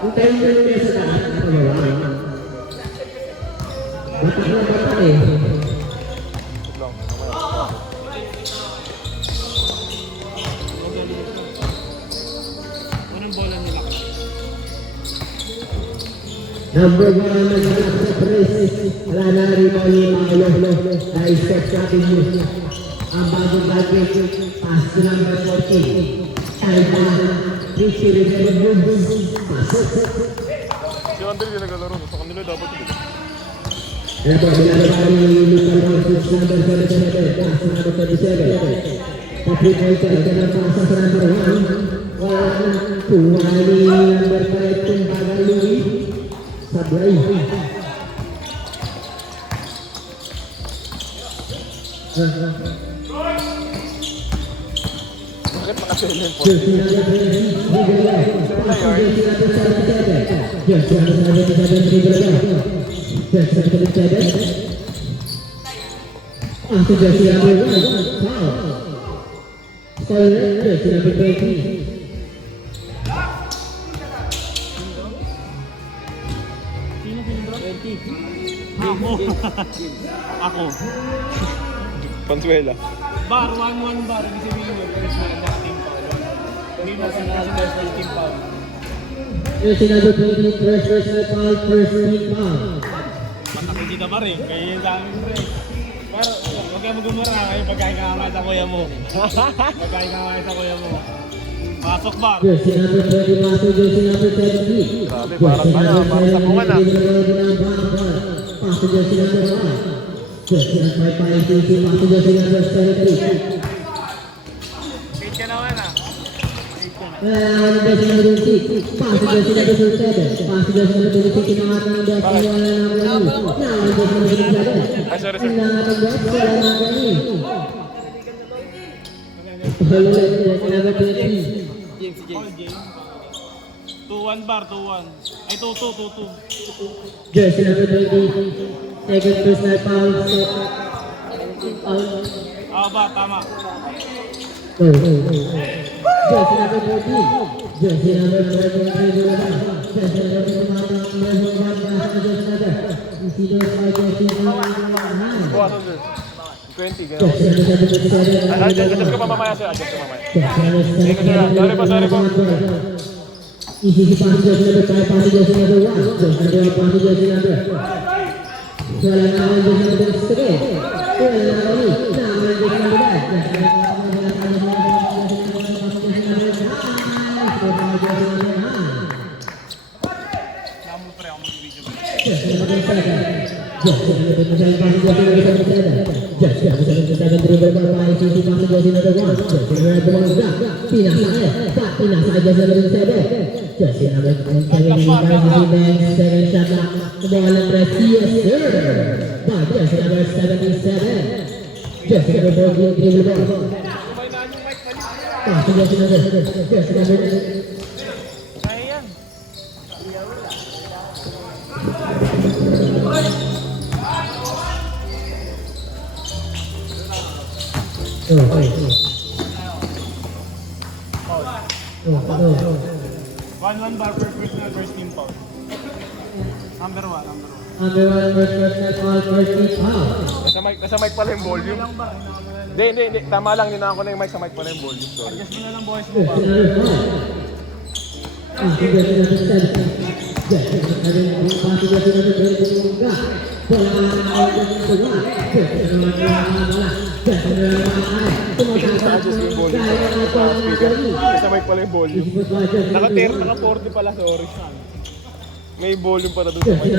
Ang tayo na yung sa taas na pagawa. Batak na batak eh. Unang bola nila. Number 1 naghanap sa press. Wala na rin mo yung mga lolo. Na-step sa atin mo. Ang bagong gadget. Pass to number 14. Time na. 50 rin. Pasok. Si Andre yung naglalaro. Sa kanila dapat yun. Kaya po, binalabaran yung Lucas Ramos number 77. Pass to number 27. Patrick Moiser. Ganang pasa sa number 1. Wala na. Puwali number 5 kung bagal Louis. Sablay. Bakit makaselen po? Ako. Pansuela. Bar, 1-1 bar. Ibig sabihin mo, first na team foul. Hindi mo first team foul. Yung sinabi po yung first foul, first team foul. Mataki kita pa rin. Kaya yung sa amin pre. Pero, huwag kayo magumura. Kayo pagkain ka nga sa kuya mo. Pagkain ka nga sa kuya mo. Pasok bar. Yung sinabi po yung pasok, yung sinabi 70. Grabe, parang kaya. Parang sa bunga na. Pasok yung sinabi 1. Yung sinabi 5, pasok yung sinabi 70. Page ka naman ah. Pasok yung sinabi 6. Pasok yung sinabi 7. Pasok yung sinabi 6. Kinangatang ang dati wala na ang gani. Nakawala yung sinabi 7. Ay, sorry. Kinangatang dati wala na ang gani. Hello, sinabi 20. All game. 2-1 bar, 2-1. Ay, 2-2. Jersey number 20. Second personal foul. Foul. Ba, tama. Jersey number 14. Jersey number 14. Jersey number 20, gano'n. Adjust ko pa mamaya sir, adjust ko mamaya. Sorry po. Easy pass Jersey number 5, pass Jersey number 1. Jersey number 1, pass Jersey number. Wala na ako Jersey number 3. Wala na ako ni. Naman Jersey number 5. Kaya yan. One bar per personal first team foul. Number 1. Number 1, first foul, first team foul. Nasa mic pala yung volume. Ilang bar? Hindi. Tama lang, ninaan ko na yung mic sa mic pala yung volume. Sorry. Adjust mo na lang boys mo ba? Adjust yung volume sa speaker. Nasa mic pala yung volume. Naka 40 pala, sorry. May volume pala dun sa mic.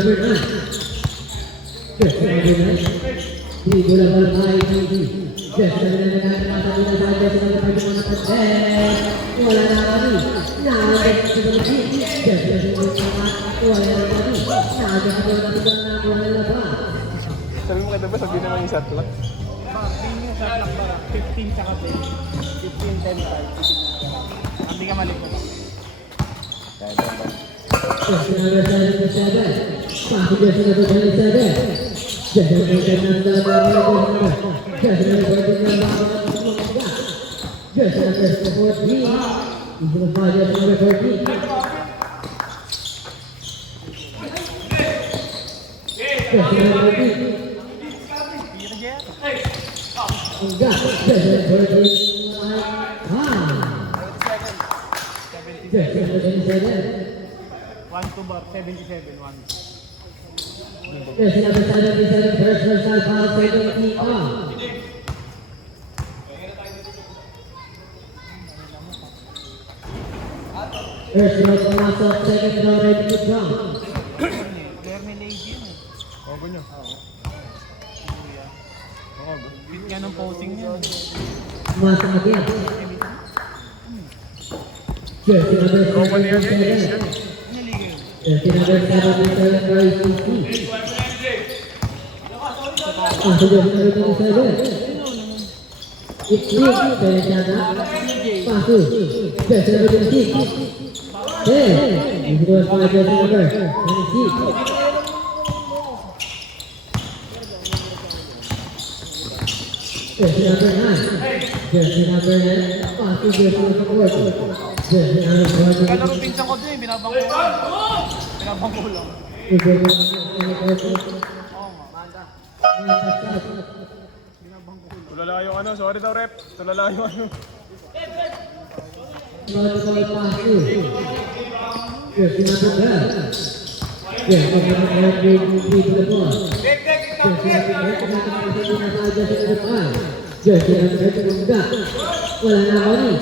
Sabi mo kaya ba, sabihin naman yung shot clock? Tingin mo sa clock ba? 15 tsaka 10. 15, 10, 5. Hindi ka mali ko. Jersey number 3. Enggak, jersey number 3. Jersey number 27. 1-2 bar, 77, 1. Jersey number 77, first personal foul, 70 on. First row pumasok, second row ready to jump. Bago niya. Fit nga ng posing niya. Pumasok again. Jersey number Roman yan, 77. Jersey number 77, Bryce DC. Pasok jersey number 27. Iklim, Perencana. Pasok, jersey number 26. Hey, this was my jersey number 26. Jersey number 9. Jersey number 9. Pasok jersey number 4. Jersey number 4. Kalaro pinsan ko din, binabangko lang. Binabangko lang. Tulala yung ano, sorry daw rep. Tulala yung ano. Jersey number 12. Jersey number 3 to the ball. Jersey number 5. Enggak. Wala na ako ni.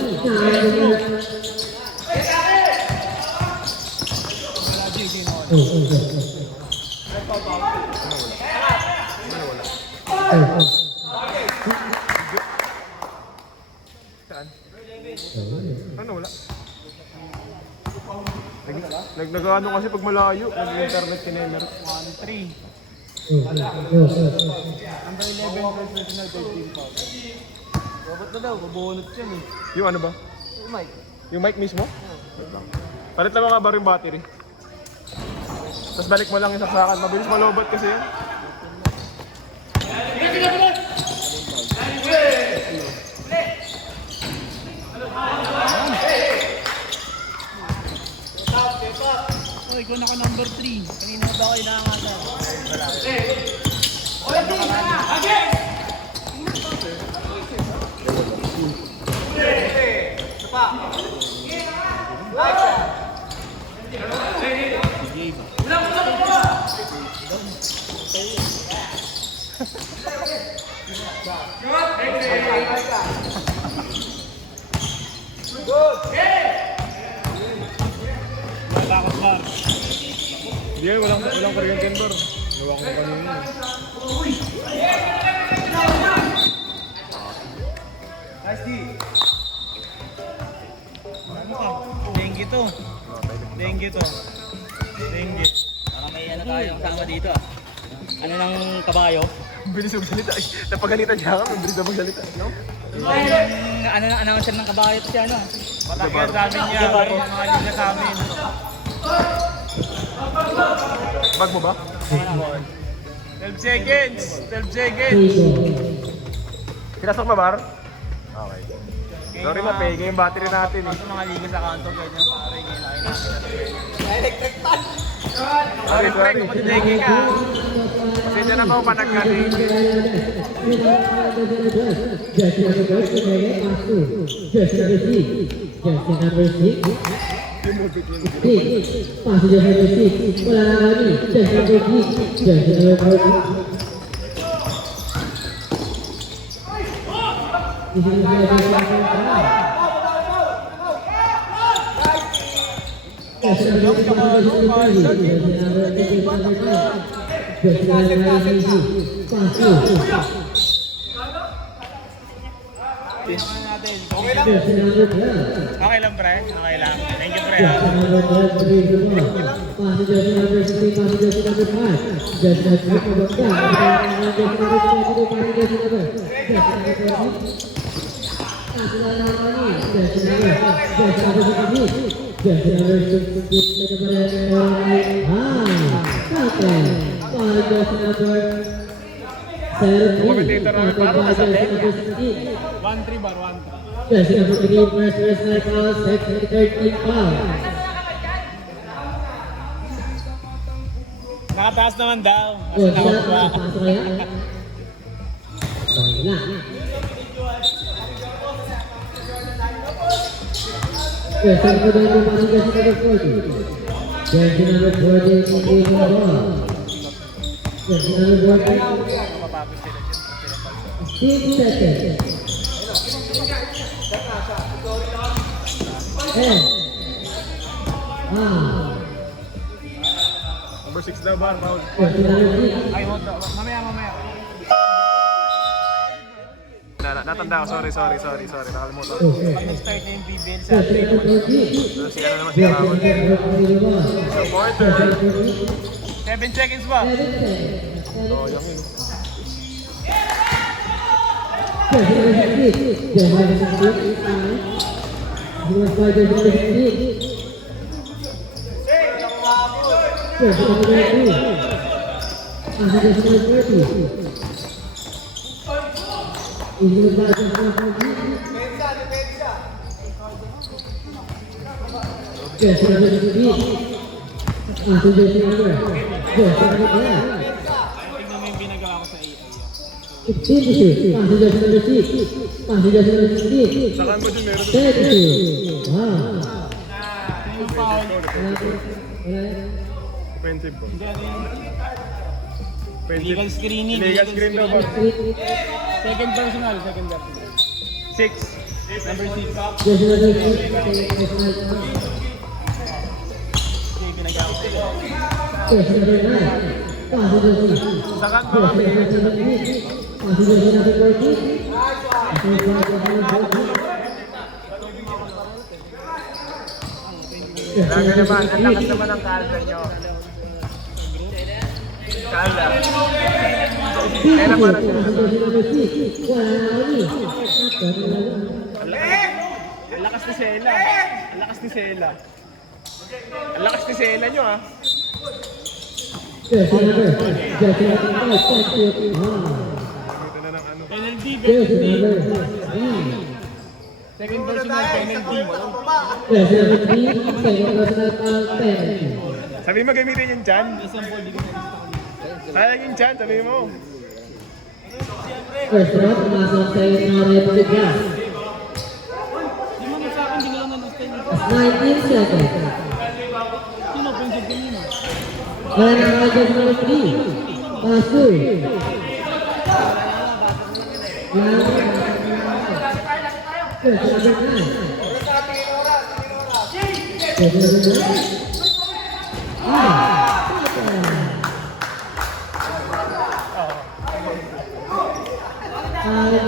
Ano wala? Nag-ano kasi pag malayo, nag-internet kinemer. 1-3. Number 11, first personal, 13 foul. Robot na daw, babunot yan eh. Yung ano ba? Yung mic. Yung mic mismo? Palit lang mga bar yung battery. Tapos balik mo lang yung saksakan. Mabilis malobot kasi yan. Oh, ikaw naka number 3. Kanina ba ako inaangatan? Matakot bar. Hindi, walang kuryente yan bar. Gawa ko kanina. Ano ka? Dengue to. Dengue to. Dengue. Parang may ano tayo kasama dito ah. Ano ng kabayo? Ang bilis magsalita. Napagalitan niya ako. Ang bilis na magsalita. No? Yung ano na announcer ng kabayo to siya ano. Malaki ang sa amin niya. Pero mga liga sa amin. Bag mo ba? 12 seconds. 12 seconds. Pinasok ba bar? Okay. Sorry na, pege yung battery natin eh. Sa mga liga sa kanto, ganyan pare. Kailangan natin. Sorry, Pre, sorry. kung dengue ka. Kasi na ako panagkati. Jersey number 12, Jersey number 6. Jersey number 6. Pasok jersey number 6. Wala na ako ni. Jersey number 3. Jersey number 4. This is the Okay lang, pre. Okay lang. Thank you, pre. Commentator namin, parang nasa 1-3 bar, 1-3. Jersey number 3, first personal foul, second, third team foul. Nakataas naman daw. Oh, Kasi siya, nakakuha. pasok kaya? Wala. Yes, sir, po daw yung pasok kasi number 40. Jersey number 40, hindi ko na ba? Jersey number 40. Steve Sete. Number 6 daw ba? Foul. Jersey number 6. Ay, hold on. Mamaya. Natanda ako. Sorry. Nakalimutan. Pag nag-start na yung BBL sa Jersey number 40. Si ano naman si Jersey Ramon. number 40. Supporter. 7 seconds ba? Oh, yung Jersey number 6. Jersey number 6. Jersey number 6. Jersey number 6. Jersey number 2. Jersey number 30. Jersey number 5. Jersey number 3. Jersey number 9. Tingnan mo yung binagawa ko sa AI. 16. Jersey number 6. Jersey number 16. Saka mo din meron. 32. Wow. Yung foul. Offensive po. Hindi, ano yun? Offensive. Illegal screening. Illegal screen daw ba? Second personal. 6. Number 6. Jersey number 6. Yung binagawa ko sa AI. Jersey number 9. Saka mo ba? Jersey number 8. Jersey number 14. Lagi naman. Ang lakas naman ang kalda nyo. Kalda. Kaya naman ang Ang lakas ni Sela. Ang lakas ni Sela. Ang lakas ni Sela nyo ah. Jersey number 5. Penalty. Jersey number 3. Second personal penalty. Jersey number 3. Second personal penalty. Sabi mo gamitin yung chan. Isang ball. Di ko na Sayang yung chan. Sabi mo. First round, pumasok sa United Republic. Di mo sa akin, di ko lang na-understand. 19 seconds. Sino penalty kanina? Kaya na jersey number 3. Pass through. Jersey number 9. Jersey number 9.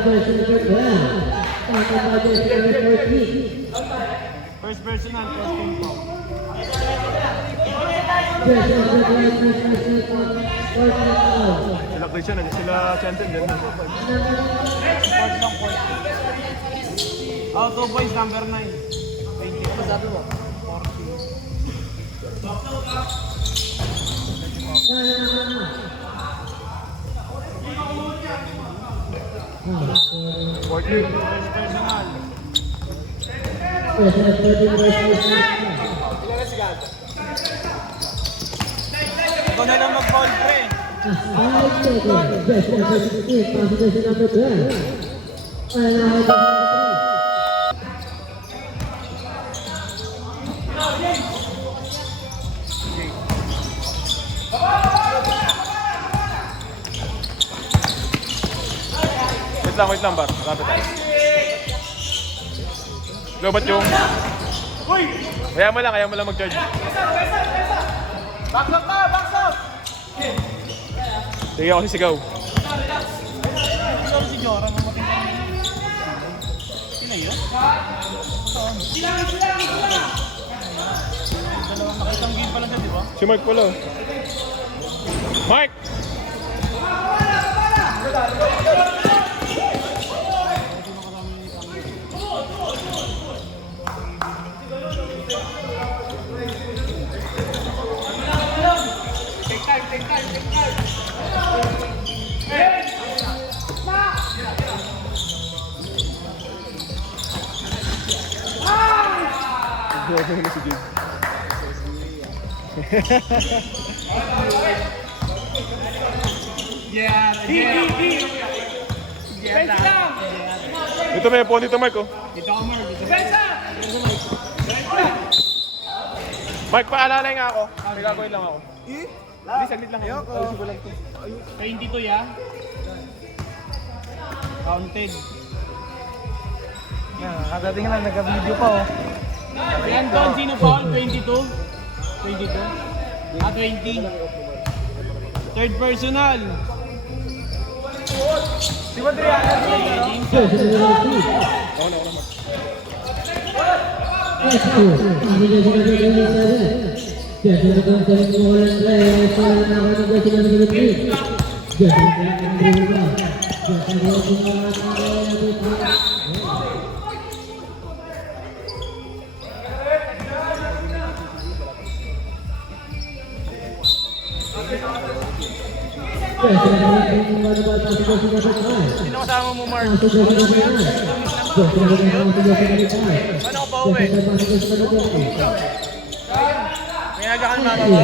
Jersey number 12. Second by jersey number 14. First personal, first team foul. Jersey number 12. Personal. Sila Christian. Sila Chanton din. Fourth lang, fourth. Oh, 2 points, number 9. 20. Ano sabi mo? 14. First personal. Personal 14 versus Ikaw na lang mag-foul, pre. 5 seconds. Jersey number 16. Pass to jersey number 12. Kaya na jersey number 3. Wait lang, bar. Rapid tayo. Lobat yung... Kaya mo lang mag-charge. Back up! Sige ako sisigaw. Ikaw si Jora, mamatay ka rin. Sino yun? Dalawang nakitang game pala dyan, di ba? Si Mark pala. Mark! Take time. Si Jade. Yeah. Dito may po, dito Mark oh. Dito ka, Mark. Mark, paalala nga ako. May gagawin lang ako. Hindi, saglit lang ako. Ayusin ko lang ito. 22 ya. Counted. Kagating lang, nagka-video pa oh. Si Anton, sino foul? 22? 22? 20? Third personal. Si Madriana. Sino kasama mo, Mark? Ano ka pa uwi? May aga ka ng mama mo?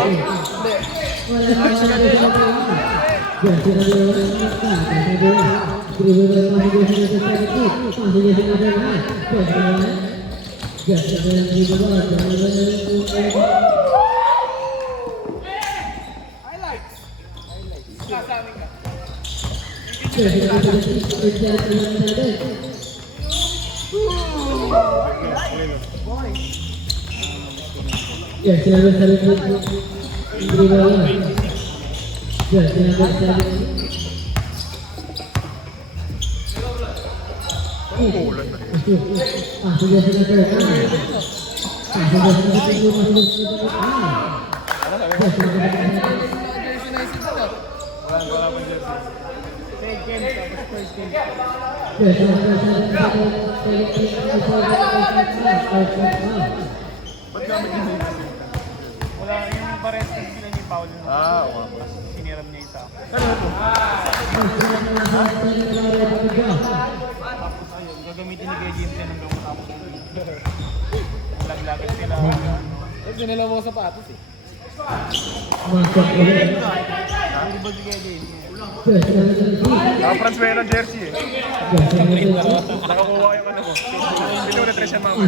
Wala yung pares kasi sila ni Paul. Siniram niya isa. Tapos ayun, gagamitin ni Kuya James yan hanggang matapos. Laglagan sila. Ito nila mo sapatos eh. Ang libag ni Kuya James. Naka-France ng jersey eh. Nakakuha yung ano ko. Hindi mo na-tres yan mama.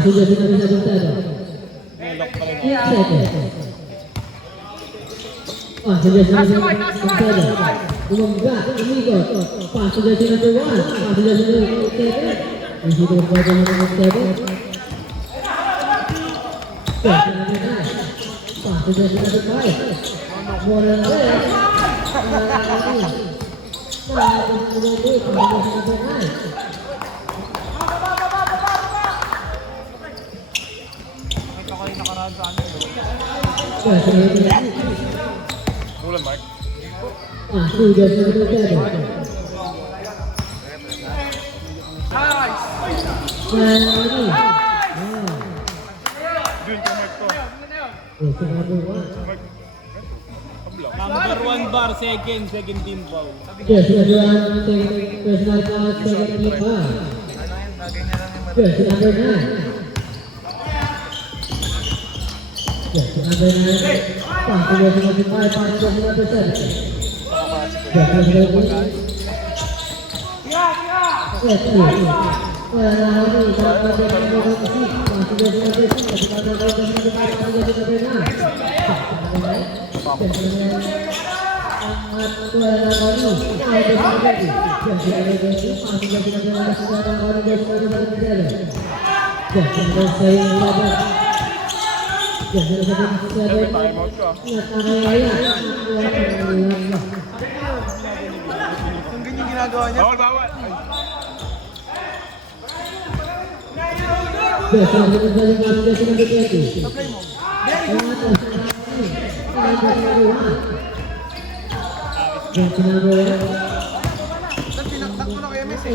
Ito kayo nakaraan sa ano. Bulan, Mark. Jun, kung Mark to. Number 1 bar, second team foul. Time out ka. Kung ganyan ginagawa niya. Bawal, bawal. Ay. Pinaktak mo na kay MS eh.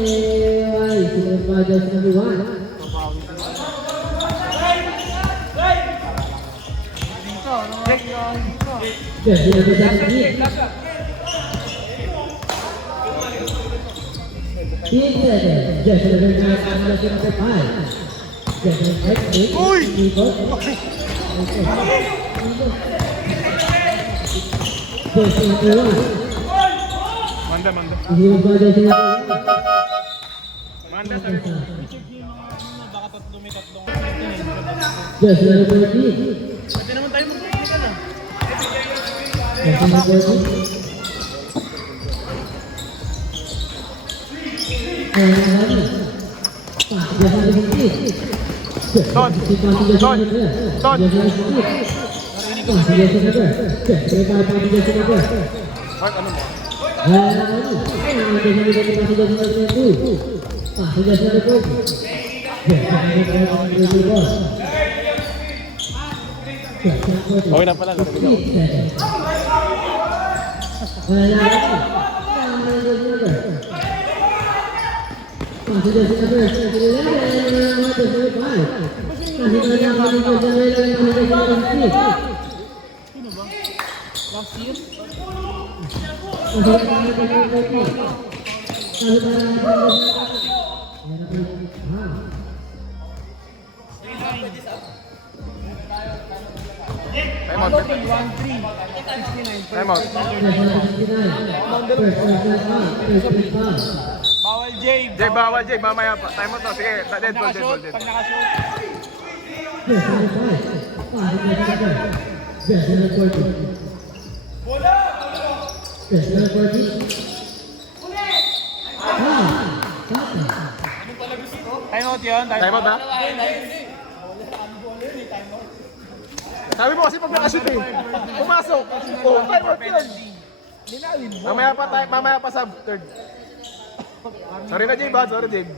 Manda. Isipot ba dyan sila? Manda, sabi mo. I-check yung mga ano na baka tatlo may tatlong. Yes, number 40. Pwede naman tayo mag-technical ah. Yes, number 40. Ton! Mark, ano mo? Okay na pala. Last year? Time out. 1-3. 69. Time out. Bawal Jay. Jay, bawal Jay. Mamaya pa. Time out to. Sige, dead ball. Pag nakashoot. Time out yun. Time out na? Sabi mo kasi pag nakashoot eh. Pumasok. Oh, time out yun. Mamaya pa sa third. Sorry na Jay ba? Sorry Jay.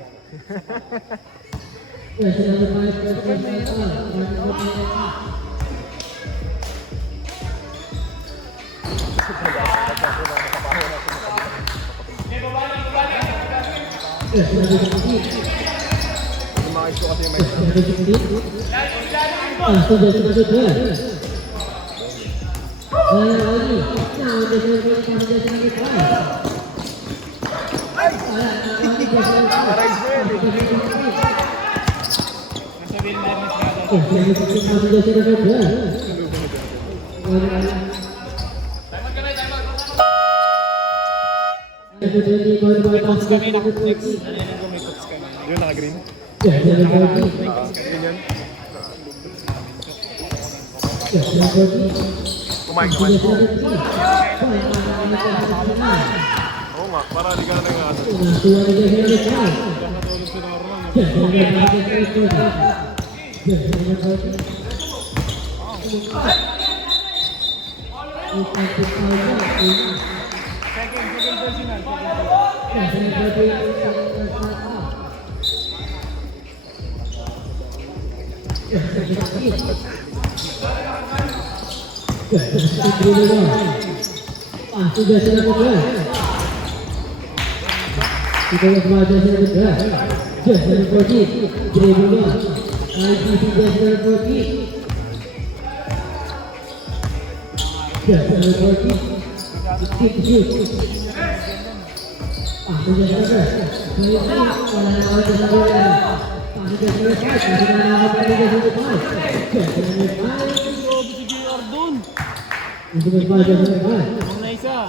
Lumakit ko kasi may Arise mo yan eh. Nasa wilderness ka daw. Coach kami na next. Narinig ko may coach kami. Yun, naka-green. Ganyan. Kumain. Oo nga, para di ka na nag-aasa. Nakatulog si Norman. Second personal. Ang na isa.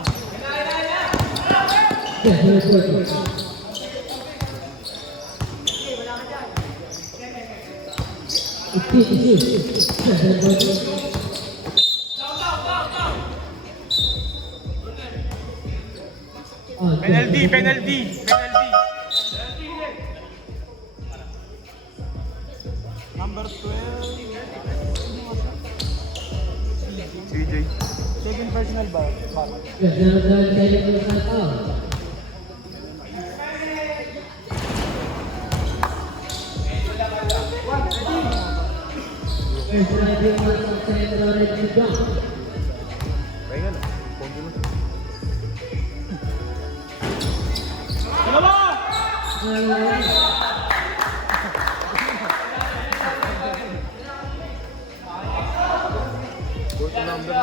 Penalty. Number 12. CJ. Second personal ba? Pahinga na. Pogi mo. Go to number 9.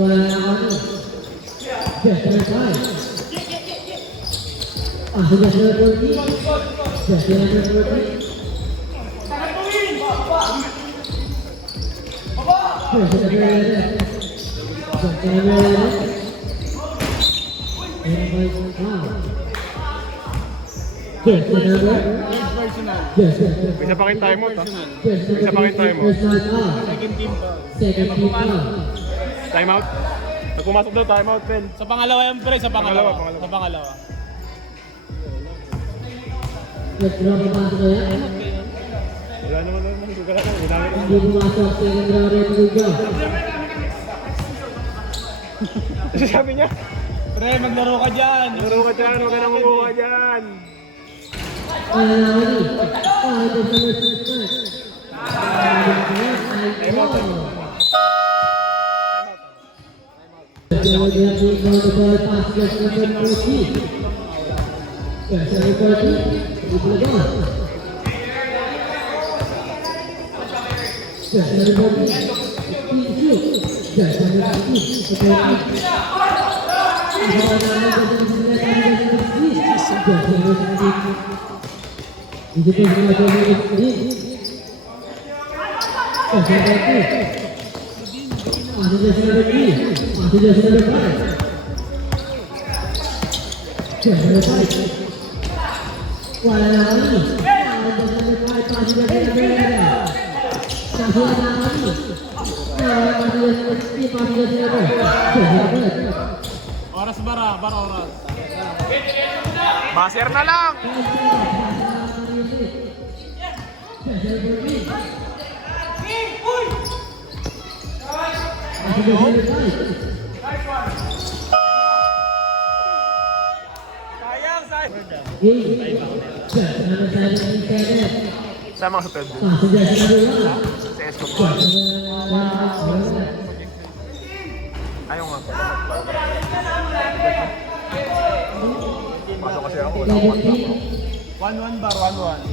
Wala. Sudah selesai. Sudah selesai. Isa pa kayong timeout ha. Isa pa kayong timeout. Second team pa. Second team pa. Timeout? Pag pumasok daw, timeout, Ben. Sa pangalawa yan, pre. Sa pangalawa. Pangalawa. Sa pangalawa. Berapa pasok ya? Wala naman naman magkakaroon. Wala naman. Hindi pumasok second round rin juga. Kasi sabi niya, Pre, maglaro ka dyan. laro ka dyan, huwag ka nang umuha dyan. Oras bara oras. Baser na lang! Sayang, sayang! Sama ka sa third. Sa Escobar. Ayaw nga. Pasok kasi ako, wala akong pasok. 1-1 bar, 1-1.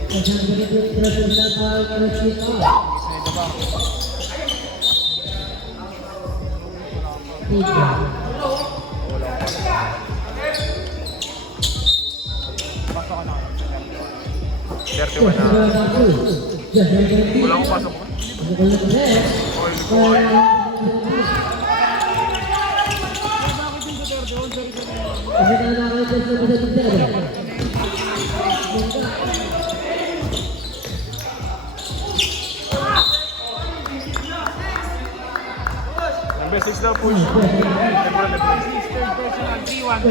Pasok ka na. 31 na. Wala akong pasok. Oy, boy. Number 6 daw push. Third personal, 3-1.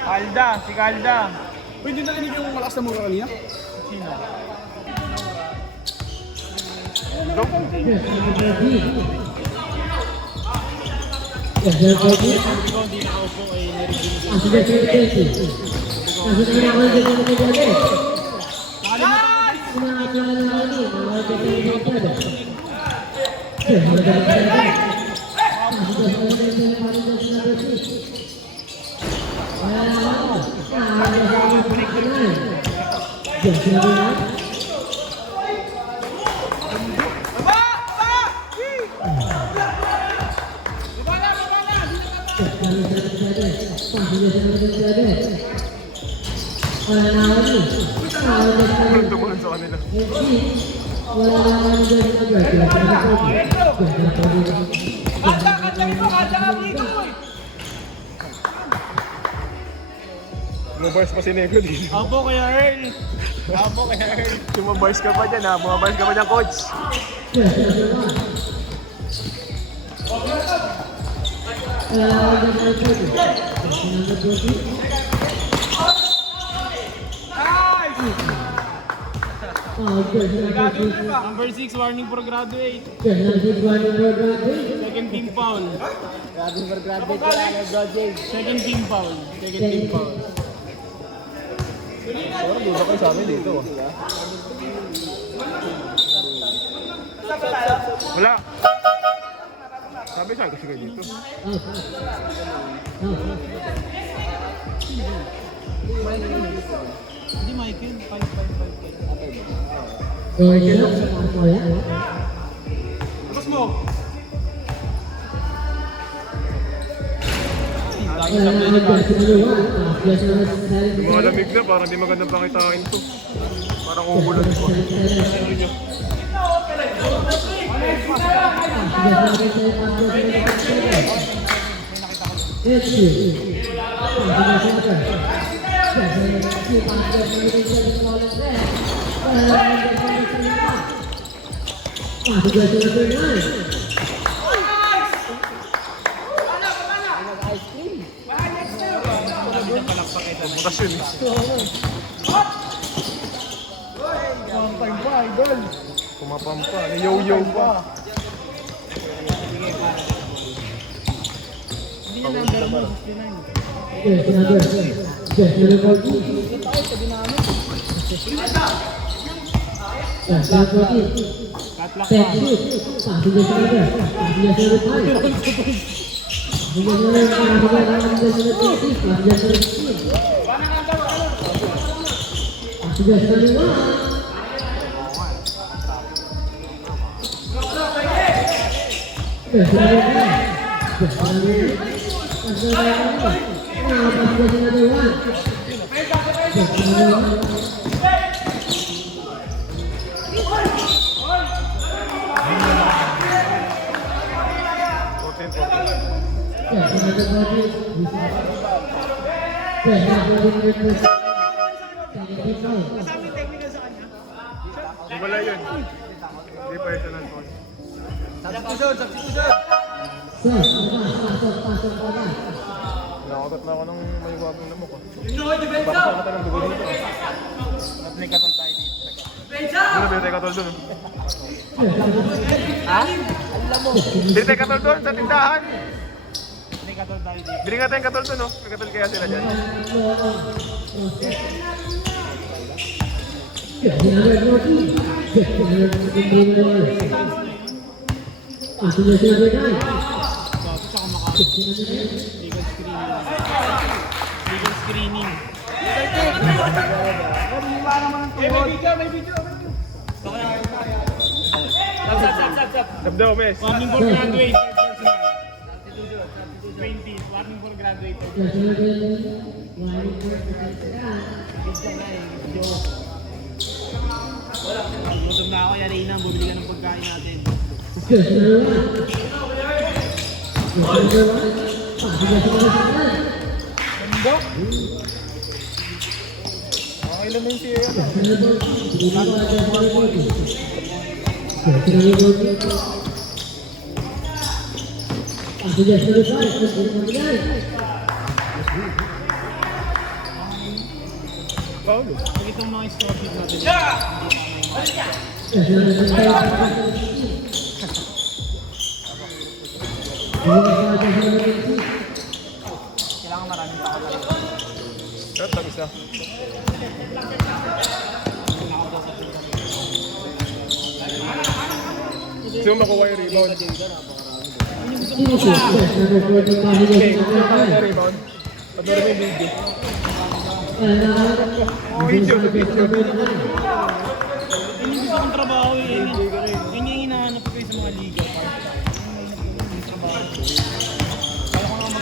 Kalda, si Kalda. Pwede narinig yung malakas na mura kanina? Sino? Ikaw hindi nakaupo ay narinig. Tumulan sa kanila. Bumabars pa si Negro din. Apo kaya Earl. Apo kaya Earl. Bumabars ka pa dyan ha. Bumabars ka pa dyan, coach. Number 6, warning for graduate. Second team foul. Second team foul. Second team foul. Parang duda kayo sa amin dito. Wala. Sabi saan kasi kayo dito. Hindi Michael, 5. So, yun ang ako yan. Tapos mo. Malamig na, parang di maganda pangitain to. Parang umulan pa. Bukas yun eh. Kumapampa, yo-yo pa. Wala yun. Hindi personal phone. Nakakat na ako ng may wagong lamok. Baka sa kata ng dugo dito. At may katol tayo dito. Ano ba yung tekatol doon? Ha? Hindi tekatol doon sa tindahan. May katol tayo dito. Bili nga tayong katol doon, no? May katol kaya sila dyan. Legal screening. Sab daw, mes. Warning for graduate. 20. Warning for graduate. Gutom na ako, yari na. Bumili ka ng pagkain natin. Okay lang yung siya. Paulo. Pag itong mga stories natin. Kailangan maraming tao talaga. Shot, tapos na. Sino makuha yung rebound? Rebound. Paduro mo yung video. Video, video. Hindi gusto kong trabaho eh. Yun yung hinahanap ko sa mga liga. Yung trabaho. Kaya ko nga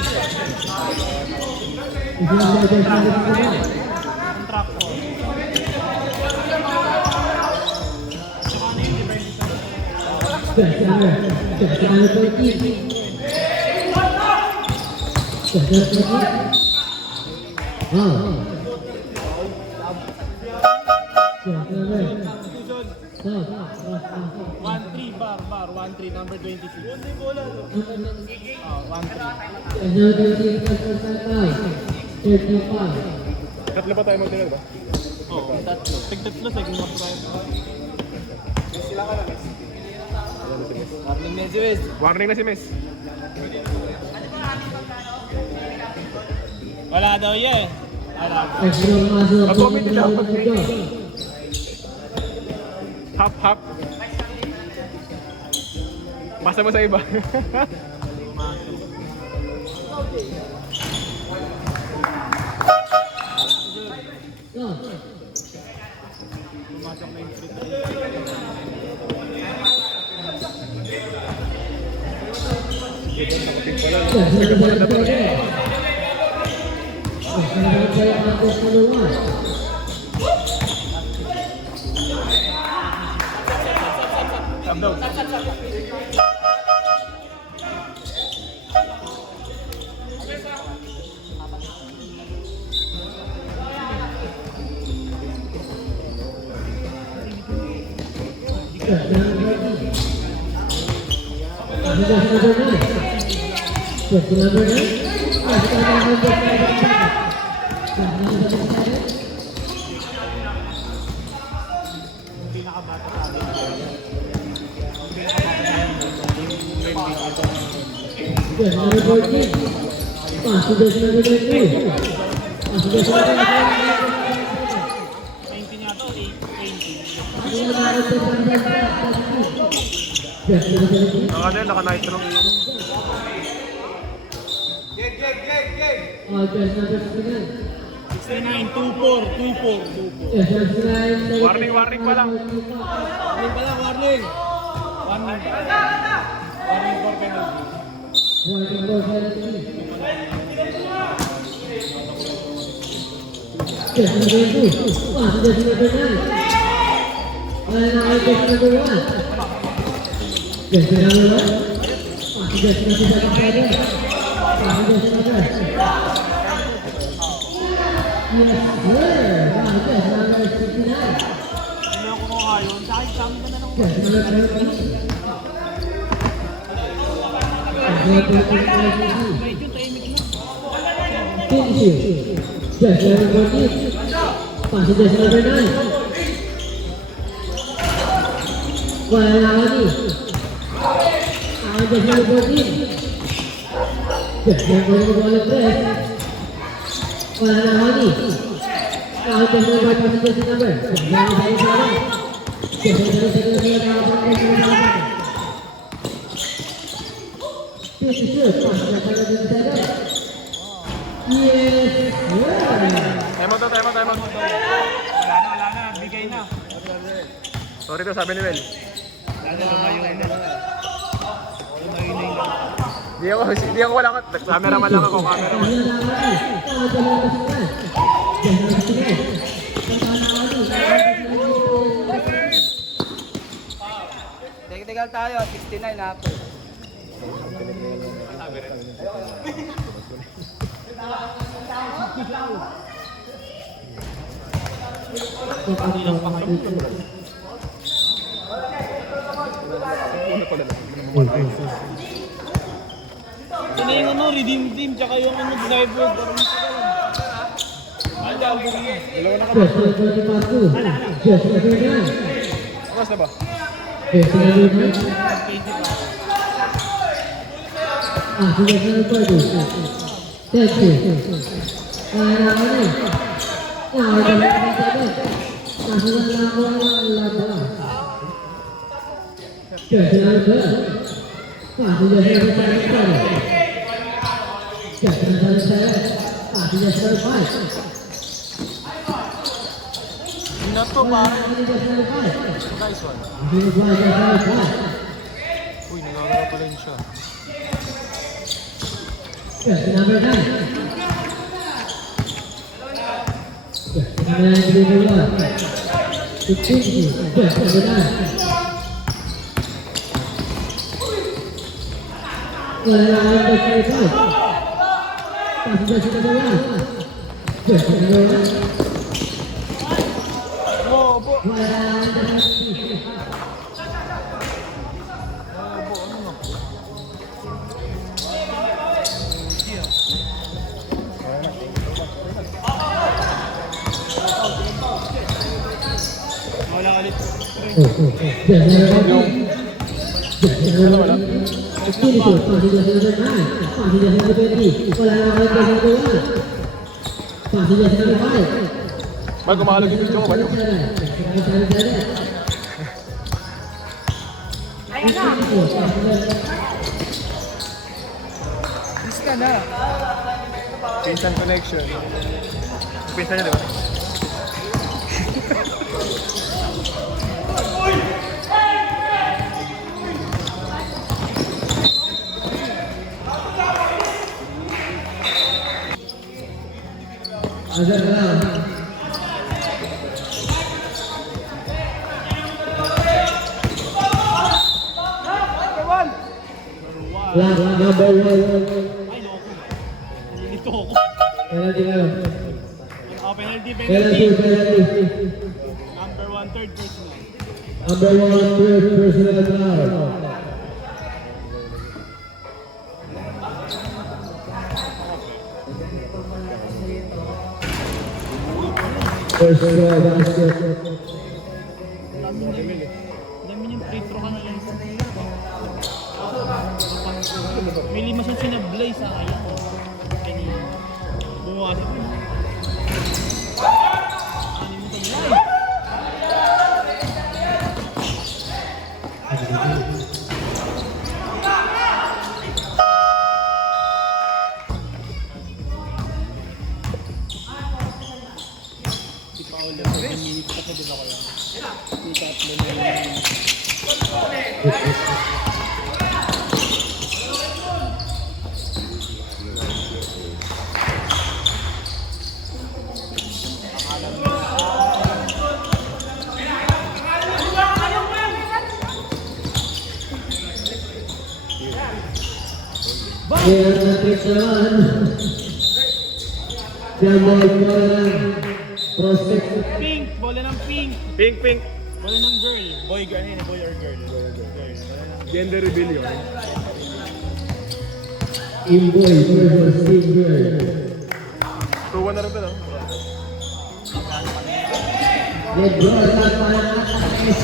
contractor. Saka ano yung One three bar 1-3 number 26. Oh, 1-3. Tatlo pa tayo magtira, ba? Oh, tatlo. Tig-tatlo second half tayo. Warning na si Mes. Wala daw yan. Wala. Mag-comment nila ako pag hap hap. Pasa mo sa iba. pumasok na yung street. Naka-nitro. Warning pa lang. Warning for penalty. Time out. Wala na, bigay na. Sorry to, sabi ni Mel. Di ako wala ka. Cameraman lang ako, cameraman. Technical tayo, 69 na po. Ano yung ano, redeem team, tsaka yung ano, driver. Oras na ba? Ano to, parang nice one. Uy, nagagawa pala yun siya. Wala ulit. Mag kumahalag yung video ko ba? Miss ka na. Pinsan connection. Pinsan niya, di ba? Azhar lang. Lang, number 1. Ay, loko. Nilito ako. Penalty ka lang. Oh, penalty, Penalty, penalty. penalty. Number 1, third personal. Number 1, third personal foul. Personal basket. Dami yung free throw ka na lang. May lima siyang sinablay sa kaya. Kanina. Bumawasan mo. Ano mo taglay? Si Paolo, 7 minutes pa din ako yan. Si tatlo na yun. Kaya natin naman. Jambol mo lang. Prospect. Pink! Bola ng pink! Pink, pink. Bola ng girl. Boy, girl. Ano yun? Boy or girl? Girl. Gender reveal yun. Imboy versus Team Girl. 2-1 na rin ito, no? Lebron at Panakates.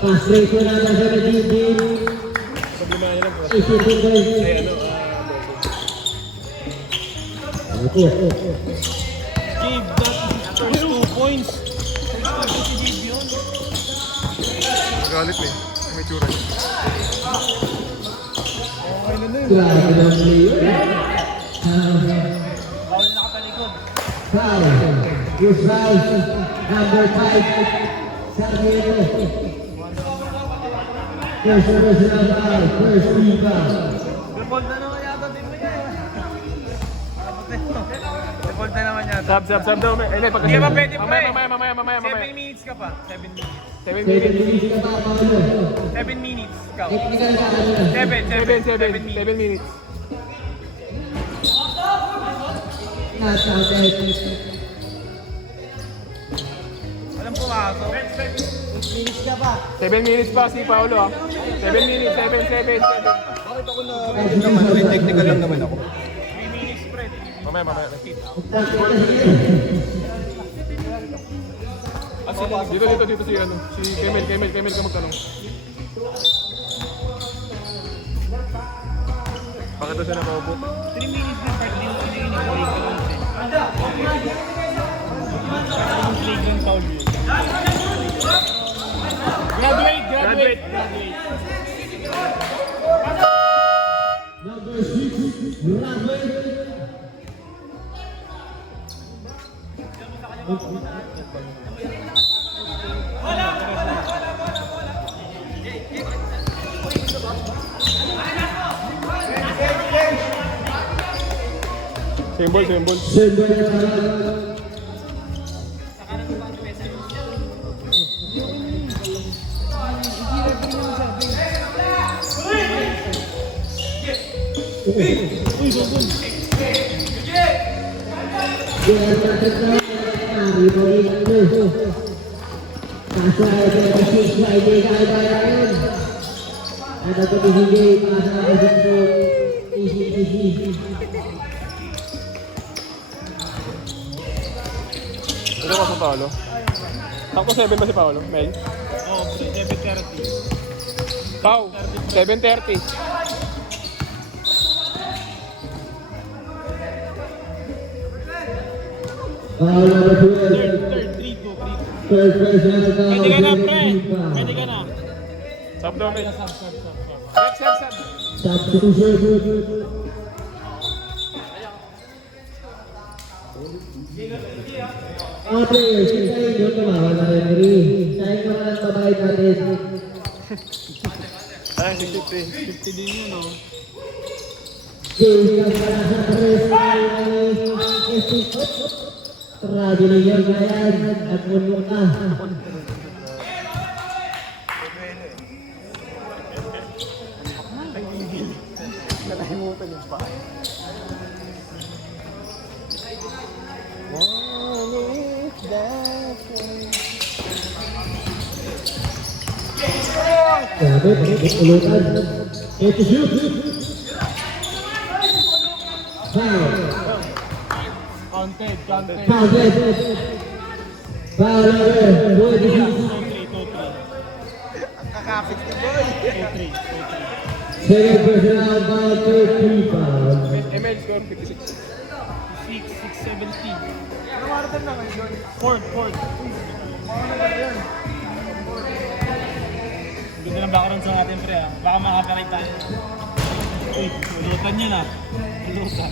Pass-break ko na sa Medellin. Problema nila lang. Isipin ko yun. Ay, ano? Ano po? Gabe, that first 2 points. First 2 points si Gabe yun. Magalit eh. May tsura niya. Grabe ng player. Bawal na nakapalikod. Foul. Good foul. Number 5. Sarmiento. First personal foul. First team foul. Default na naman yata din mo yan. Default na naman yata. Sab daw. Eh, hindi, Hindi ka pa pwede pa eh. Mamaya. 7 minutes ka pa. 7 minutes. 7 7 minutes. minutes ka pa, Paolo. 7 minutes ikaw. Technical ka kanina. 7 minutes. Not counted. Walang pumasok. 7 minutes pa si Paolo, ah. 7 minutes. 7. Technical lang naman ako. 3 minutes spread. Mamaya. Dito si ano, si Kemel ka magtanong. Bakit daw siya nakaupo? 3 minutes na part din sila yung playground. Yung playground foul yun. Graduate. Number 6, Rafael. Symbol. Symbol na parang. Kaya natin na. Rebounding ito. Pasa ito na 6 na ibigay. Ano ito bibigay? Pasa na ito. Easy. Ito ka sa Paolo. Ako 7 ba si Paolo? Mel? Oh, 7:30. Pau, 7:30. Foul number 12. Third, 3 go. Third personal foul. Pwede ka na, pre. Pwede ka na. Sub daw, Mel. Sub. Sub. Substitution. Okay, sintayin yun tumawa na referee. Sayang naman ang babae natin. Ay, 50. 50 din yun, oh. James pala sa tres ay Trado na yun ngayon at munmo ka. Nakalimutan yung pa. Grabe, ulutan. Ito shoot. Foul. Counted. Foul, yes. Foul, yes. Boy, this is 2-3. second personal foul, 3 foul. ML score 56. 6-17. Ano marathon na ngayon? Fourth. Ganda ng background sa natin, pre, ah. Baka makapakita tayo. Uy, ulutan yun, ah. Ulutan.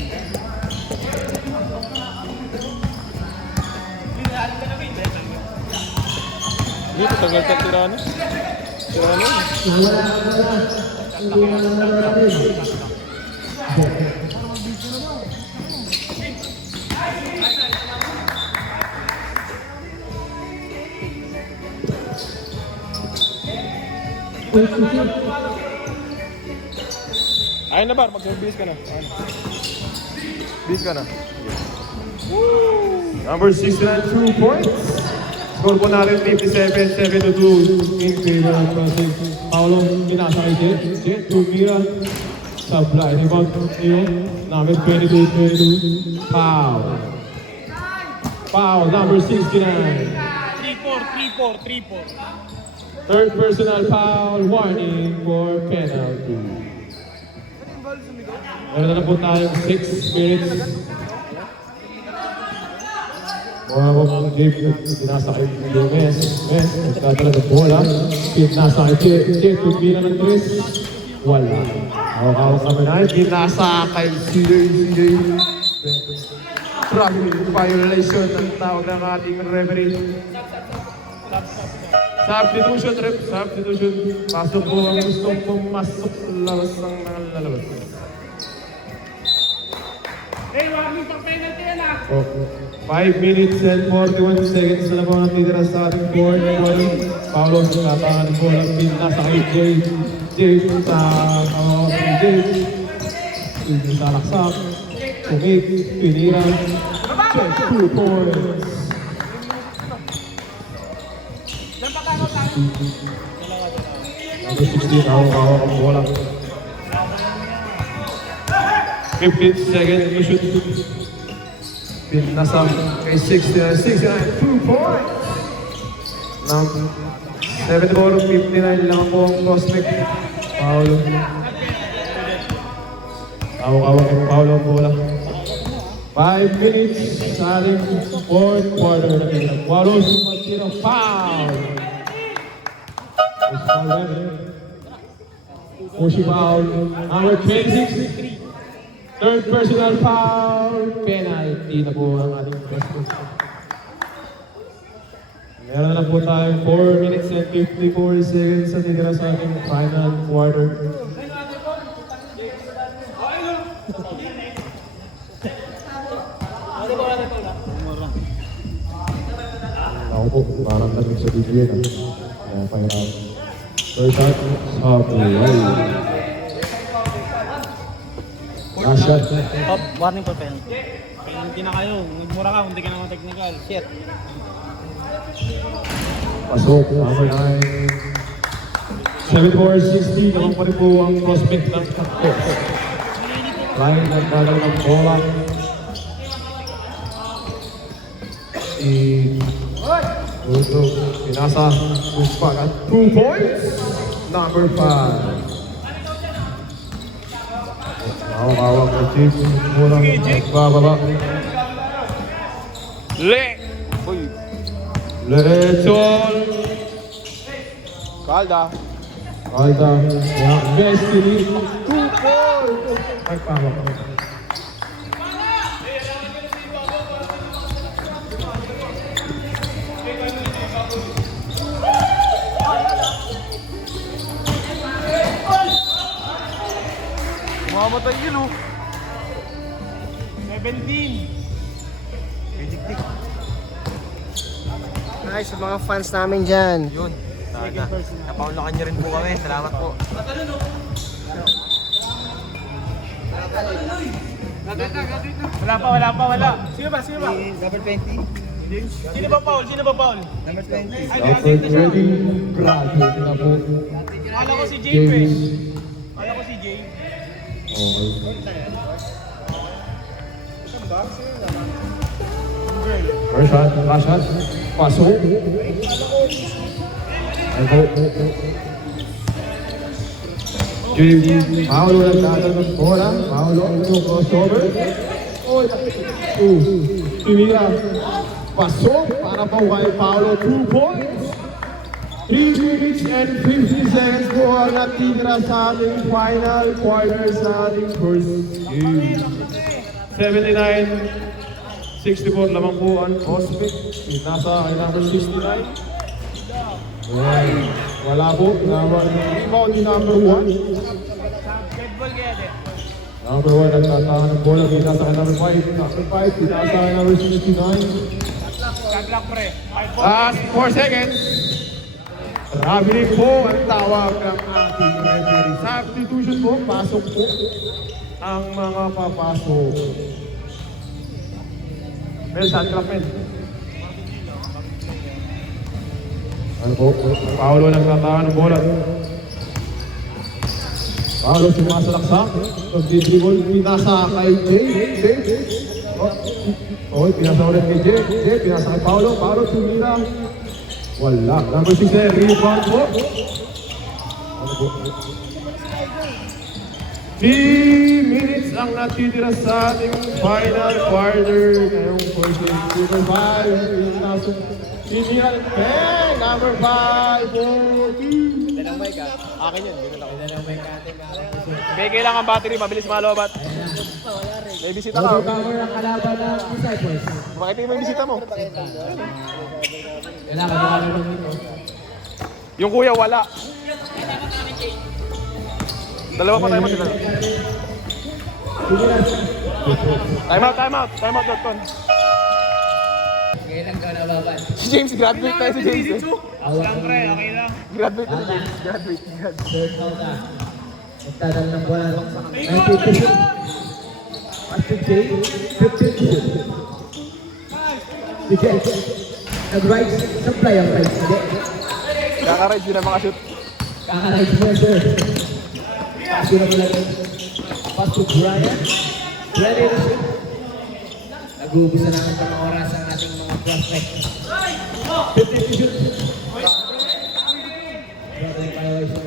Dito, tagal ka tirano. Tirano. Nawala. Hindi na natin. Ayun na, Bar. Mag-bis ka na. Ayun. Bis ka na. Number 69, 2 points. Score po natin 57-72 in favor of Pasig. Paolo Minasa kay Jet Tumira. Supply. Rebound niyo. Number 22-22. Foul. Foul. Number 69. 3-4. Third personal foul. Warning for penalty. Meron na po tayong 6 minutes. Mga kong Dave, pinasakit yung Mes. Nagdadala ng bola. Pinasakit Jet. Tumira ng 3. Wala. Hawak-hawak naman ay pinasakay si Dave. Traffic violation ang tawag ng ating referee. Substitution, rep. Substitution. Pasok po ang gustong pumasok. Lawas ng lalabas. Hey, warning pang penalty yan, ah. 5 minutes and 41 seconds na po natitira sa ating fourth quarter. Paolo sa katangan ng bola. Pinasa kay Jay. Jay sa Jay. Sa laksak. Kumik. Pinira. Jay, 2 points. Number 16, hawak-hawak ang bola. 15 seconds to shoot. Pinasam kay 69, 2 points. Now, 7-4, 59 lang po ang prospect. Paolo. Hawak-hawak ang Paolo ang bola. 5 minutes sa ating fourth quarter na pinag. Paolo sumatira, foul. Pushing foul, number 26. Third personal foul, penalty na po ang ating prospect. Meron na po tayong 4 minutes and 54 seconds sa titira sa ating final quarter. Ako po, parang tanong sa video na. Kaya pahirap. First shot, Subway. Last shot. Warning for penalty. Penalty na kayo. Mura ka, hindi ka naman technical. Shit. Pasok, number 9. 7-4-60, naman pa rin po ang prospect ng Cactus. Line ng bagal ng bola. Uso, pinasa, Uspak at 2 points. Number 5. Hawak-hawak ng Chief. Mulang nagbababa. Lechon. Calda. Young Destiny. 2 points. Nagpahawak. Mamamatay yun, oh. 17. Nice, sa mga fans namin dyan. Yun. Napaunlakan niyo rin po kami. Salamat po. Wala. Sino ba? Number 20. Sino ba foul? Number 20. Number 20, graduate na po. Akala ko si James. First shot, last shot, pasok. Ay po. James, Paolo nagdadal ng bola. Paolo, crossover. Tumira. Pasok para po kay Paolo, 2 points. 3 minutes and 50 seconds po ang natitira sa ating final quarter sa ating first game. 79-64 lamang po ang Cosmic. Nasa kay number 69. Wala po. Rebound ni number 1. Number 1 nagtatahan ng bola. Nasa kay number 5. Number 5. Nasa kay number 69. Last 4 seconds. Marami po ang tawag ng ating referee. Substitution po, pasok po ang mga papasok. Mel, saan ka lang, ano po? Paolo nagtatahan ng bola. Paolo sumasalaksak. Pag-dribble, pinasa kay Jay. Pinasa ulit kay Jay. Pinasa kay Paolo. Paolo tumira. Wala. Number 6 na rebound po. Ano po? 3 minutes ang natitira sa ating final quarter. Ngayong first game. Number 5. Yung nasong Sinihan Peng. Number 5. 4-2. Dalang mic ah. Akin yun. Dalang mic natin. May kailangan battery, mabilis malobat. May bisita ka. Overpower ang kalaban ng Disciples. Makita mo yung bisita mo. Kailangan mo dito. Yung kuya wala. Dalawa pa tayo mo sila. Time out, Dotcon. Kailan ka nababan? Si James, graduate tayo si James eh. Siyempre, okay lang. Graduate na si James, graduate. Third out na. Nagtadal ng bola. 90%. Pastor Jay, 50%. Si Jay, nag-rise, supply ang rise. Hindi. Kaka-ride yun ang mga shoot. Kaka-rise mo, sir. Pastor na mula rin. Pastor Brian. Brian Edison. Nag-uubos na namin ng mga oras ang ating mga prospect. 50%. Brother, kaya sir.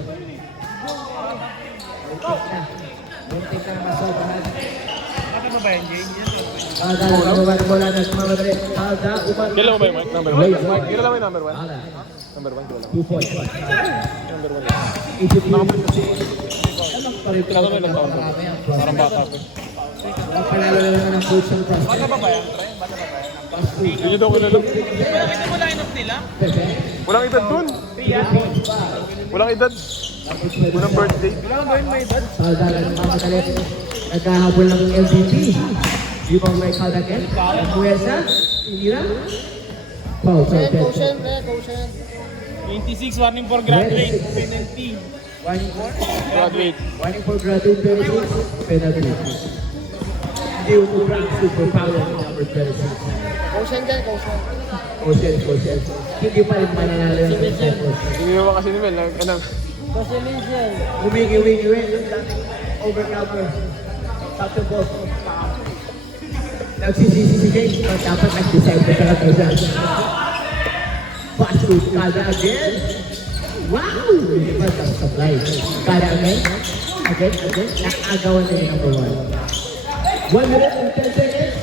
Muntik na masobrahan. Ano ba ba yan, Jay? Alda, lumabas ng bola na sumamadali. Alda, uman. Kailan mo ba yung mic? Number 1? Kailan lang yung number 1? Alda, Number 1 ko lang. 2 points. Number 1. Isip mo. Alam pa rin Kailan mo ilang taon ko? marami ang Parang bata ko. Palalo na naman ang coach ng prospect. Bata ba yan? Pastor. Hindi daw ko lalo. Nakita mo line-up nila? Pepe. Walang edad dun. Walang edad. Walang birthday. Alda, nagmamadali. Nagkahabol ng MVP. Di ba may Caldaquel? Muesa? Ira? Foul, foul, foul. 26, warning for graduate. Penalty. Warning for? Graduate. Warning for graduate penalty. Penalty. Hindi umubra ang superpower ng number 26. Ocean. Hindi pa rin mananalo ng Disciples. Hindi naman kasi ni Mel. Umingi-wingi. Overcomer. Top the ball. Nagsisisi si James. Dapat nag-decide na talaga dyan. Pass to Kada again. Wow! Hindi ba supply? Kada again. Again. Nakagawan na yung number 1. 1 minute and 10 seconds.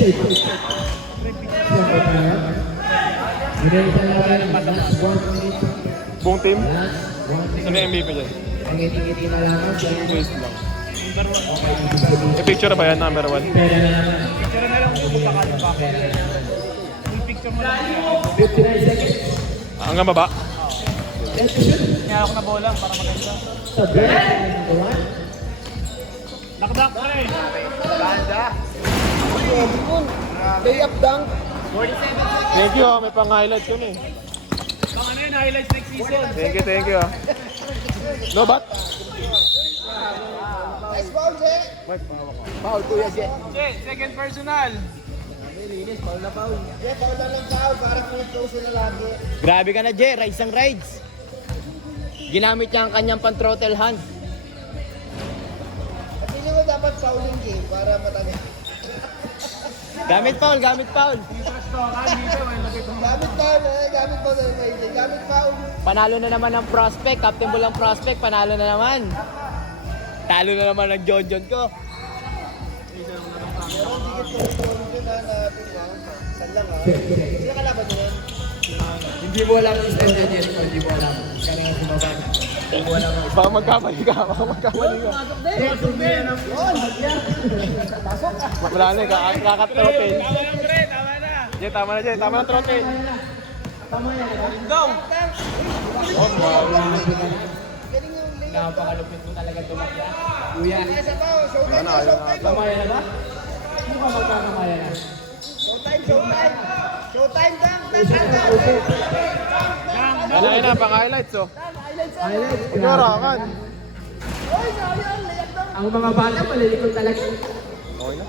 James. Siyempre tayo. Ginalitan natin ang last 1 minute. Buong team? Last 1 minute. Ano yung MVP dyan? Ang ngiti-ngiti na lang ang dyan. Waste lang. May picture ba yan? Number 1? Pera na naman. Picture na lang kung magkakalit pa. Full picture mo lang. 59 seconds. Hanggang baba? Let's shoot. Kaya ako na bola para maganda. Sa break, number 1. Dakdak pre. Layup dunk. Thank you, may pang-highlights yun eh. Pang ano yun, highlights next season. Thank you. No, but? Nice foul, Jay. Foul, Kuya Jay. Second personal. Jay, foul lang ng foul. Parang close sila lagi. Grabe ka na, Jay. Rides ang rides. Ginamit niya ang kanyang pan-throttle hand. At hindi mo dapat fouling game para matagal. Gamit foul. Gamit foul, Gamit foul. Panalo na naman ng prospect. Captain Bull ang prospect. Panalo na naman. Talo na naman ng John ko. Meron dikit ko rin na pinang. Saan lang ha? Sino kalaban mo yun? Hindi mo alam ang stand niya, Jess. Hindi mo alam. Kaya nga sumabag. Hindi mo alam. Baka magkamali ka. Wala na, kakatrotin. Tama na pre, tama na. Jay, tama na trotin. Go! Napakalupit mo talaga tumakya. Kuya. Isa pa, showtime. Kamaya na ba? Mukha magkakamaya na. Showtime dunk. Ayun na, pang-highlights oh. Pagkarakan. Oy, sayang, layup dunk. Ang mga bata, malilikot talaga. Okay na.